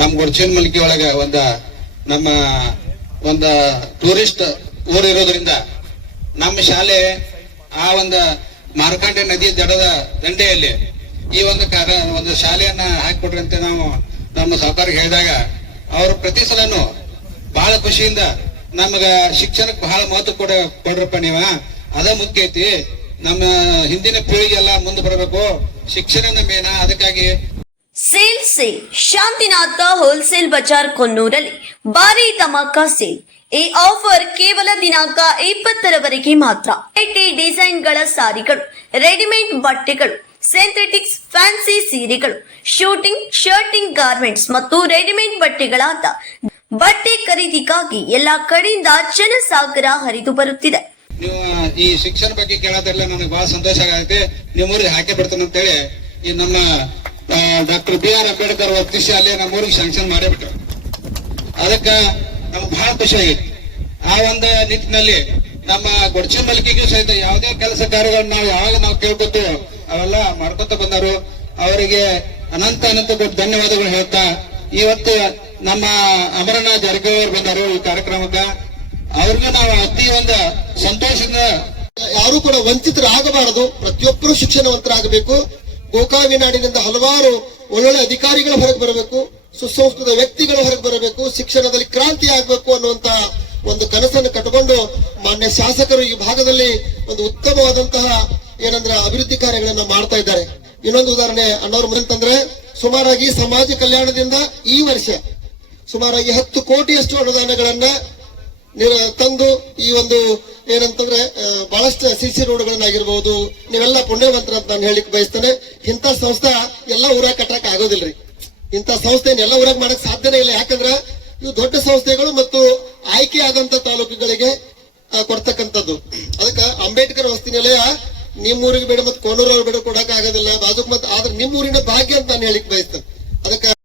ನಮ್ಮ ಗೊಡ್ಚೇನ್ ಮಲ್ಕಿ ಒಳಗ ನಮ್ಮ ಒಂದು ಟೂರಿಸ್ಟ್ ಊರ್ ಇರೋದ್ರಿಂದ ನಮ್ಮ ಶಾಲೆ ಆ ಒಂದು ಮಾರ್ಕಾಂಡೆ ನದಿ ದಡದ ದಂಡೆಯಲ್ಲಿ ಈ ಒಂದು ಶಾಲೆಯನ್ನ ಹಾಕಿಕೊಡ್ರಿ ಅಂತ ನಾವು ನಮ್ಮ ಸಹಕಾರಿಗೆ ಹೇಳಿದಾಗ ಅವರು ಪ್ರತಿ ಸಲನು ಬಹಳ ಖುಷಿಯಿಂದ ನಮಗ ಶಿಕ್ಷಣಕ್ಕೆ ಬಹಳ ಮಹತ್ವ ಕೊಡ್ರಪ್ಪ ನೀವ ಅದ ಮುಖ್ಯ ಐತಿ. ನಮ್ಮ ಹಿಂದಿನ ಪೀಳಿಗೆ ಎಲ್ಲ ಮುಂದೆ ಬರಬೇಕು, ಶಿಕ್ಷಣ ಮೇನ. ಅದಕ್ಕಾಗಿ ಸೇಲ್ ಶಾಂತಿನಾಥ ಹೋಲ್ಸೇಲ್ ಬಜಾರ್ ಕೊನ್ನೂರಲ್ಲಿ ಭಾರಿ ಧಮಾಕ ಸೇಲ್. ಈ ಆಫರ್ ಕೇವಲ ದಿನಾಂಕ 20ರವರೆಗೆ ಮಾತ್ರ. ಡಿಸೈನ್ಗಳ ಸಾರಿಗಳು, ರೆಡಿಮೇಡ್ ಬಟ್ಟೆಗಳು, ಸಿಂಥೆಟಿಕ್ಸ್, ಫ್ಯಾನ್ಸಿ ಸೀರೆಗಳು, ಶೂಟಿಂಗ್, ಶರ್ಟಿಂಗ್ ಗಾರ್ಮೆಂಟ್ಸ್ ಮತ್ತು ರೆಡಿಮೇಡ್ ಬಟ್ಟೆಗಳಾದ ಬಟ್ಟೆ ಖರೀದಿಗಾಗಿ ಎಲ್ಲಾ ಕಡೆಯಿಂದ ಜನಸಾಗರ ಹರಿದು ಬರುತ್ತಿದೆ. ನೀವು ಈ ಶಿಕ್ಷಣ ಬಗ್ಗೆ ಕೇಳೋದ್ರಲ್ಲ ನನಗೆ ಬಹಳ ಸಂತೋಷ ಆಗೈತೆ. ನಿಮ್ಮೂರಿಗೆ ಹಾಕಿ ಬಿಡ್ತಾನೆ ಅಂತೇಳಿ ಈ ನಮ್ಮ ಡಾಕ್ಟರ್ BR ಅಂಬೇಡ್ಕರ್ ವಸತಿ ಶಾಲೆ ನಮ್ಮೂರಿಗೆ ಶಾಂಕ್ಷನ್ ಮಾಡೇ ಬಿಟ್ರು. ಅದಕ್ಕ ನಮ್ಗೆ ಬಹಳ ಖುಷಿ ಆಗೈತಿ. ಆ ಒಂದು ನಿಟ್ಟಿನಲ್ಲಿ ನಮ್ಮ ಗೊಡ್ಚಿ ಮಲ್ಕಿಗೂ ಸಹಿತ ಯಾವುದೇ ಕೆಲಸ ಕಾರ್ಯಗಳನ್ನ ಯಾವಾಗ ನಾವು ಕೇಳ್ಕೊತು ಅವೆಲ್ಲ ಮಾಡ್ಕೊತ ಬಂದರು. ಅವರಿಗೆ ಅನಂತ ಧನ್ಯವಾದಗಳು ಹೇಳ್ತಾ, ಇವತ್ತು ನಮ್ಮ ಅಮರನಾಥ್ ಜಾರಕಿಹೊಳಿ ಅವರು ಬಂದರು ಈ ಕಾರ್ಯಕ್ರಮಕ್ಕೆ. ಅವ್ರಿಗೂ ನಾವು ಅತಿ ಒಂದು ಸಂತೋಷದಿಂದ, ಯಾರು ಕೂಡ ವಂಚಿತರಾಗಬಾರದು, ಪ್ರತಿಯೊಬ್ಬರು ಶಿಕ್ಷಣವಂತರಾಗಬೇಕು. ಗೋಕಾವಿ ನಾಡಿನಿಂದ ಹಲವಾರು ಒಳ್ಳೊಳ್ಳೆ ಅಧಿಕಾರಿಗಳು ಹೊರಗೆ ಬರಬೇಕು, ಸುಸಂಸ್ಕೃತ ವ್ಯಕ್ತಿಗಳು ಹೊರಗೆ ಬರಬೇಕು, ಶಿಕ್ಷಣದಲ್ಲಿ ಕ್ರಾಂತಿ ಆಗಬೇಕು ಅನ್ನುವಂತ ಒಂದು ಕನಸನ್ನು ಕಟ್ಟಿಕೊಂಡು ಮಾನ್ಯ ಶಾಸಕರು ಈ ಭಾಗದಲ್ಲಿ ಒಂದು ಉತ್ತಮವಾದಂತಹ ಏನಂದ್ರೆ ಅಭಿವೃದ್ಧಿ ಕಾರ್ಯಗಳನ್ನ ಮಾಡ್ತಾ ಇದ್ದಾರೆ. ಇನ್ನೊಂದು ಉದಾಹರಣೆ ಅಣ್ಣವ್ರ ಅಂತಂದ್ರೆ, ಸುಮಾರಾಗಿ ಸಮಾಜ ಕಲ್ಯಾಣದಿಂದ ಈ ವರ್ಷ ಸುಮಾರಾಗಿ 10 ಕೋಟಿಯಷ್ಟು ಅನುದಾನಗಳನ್ನ ತಂದು ಈ ಒಂದು ಏನಂತಂದ್ರೆ ಬಹಳಷ್ಟು ಸಿಸಿ ರೋಡ್ಗಳನ್ನಾಗಿರ್ಬಹುದು, ನೀವೆಲ್ಲ ಪುಣ್ಯವಂತರ ಅಂತ ನಾನು ಹೇಳಿಕ್ ಬಯಸ್ತೇನೆ. ಇಂಥ ಸಂಸ್ಥೆ ಎಲ್ಲ ಊರಾಗ ಕಟ್ಟಕ್ ಆಗೋದಿಲ್ರಿ. ಇಂಥ ಸಂಸ್ಥೆನ ಎಲ್ಲ ಊರಾಗ ಮಾಡಕ್ ಸಾಧ್ಯನೇ ಇಲ್ಲ. ಯಾಕಂದ್ರೆ ಇವು ದೊಡ್ಡ ಸಂಸ್ಥೆಗಳು ಮತ್ತು ಆಯ್ಕೆ ಆದಂತ ತಾಲೂಕುಗಳಿಗೆ ಕೊಡ್ತಕ್ಕಂಥದ್ದು. ಅದಕ್ಕೆ ಅಂಬೇಡ್ಕರ್ ವಸತಿ ನಿಲಯ ನಿಮ್ಮೂರಿಗೆ ಬೇಡ ಮತ್ತು ಕೋನೂರವ್ರಿಗೆ ಬೇಡ ಕೊಡಕ್ ಆಗೋದಿಲ್ಲ, ಬಾಜುಕ್ ಮತ್ತೆ ಆದ್ರೆ ನಿಮ್ಮೂರಿನ ಭಾಗ್ಯ ಅಂತ ನಾನು ಹೇಳಿಕ್ ಬಯಸ್ತೇನೆ. ಅದಕ್ಕೆ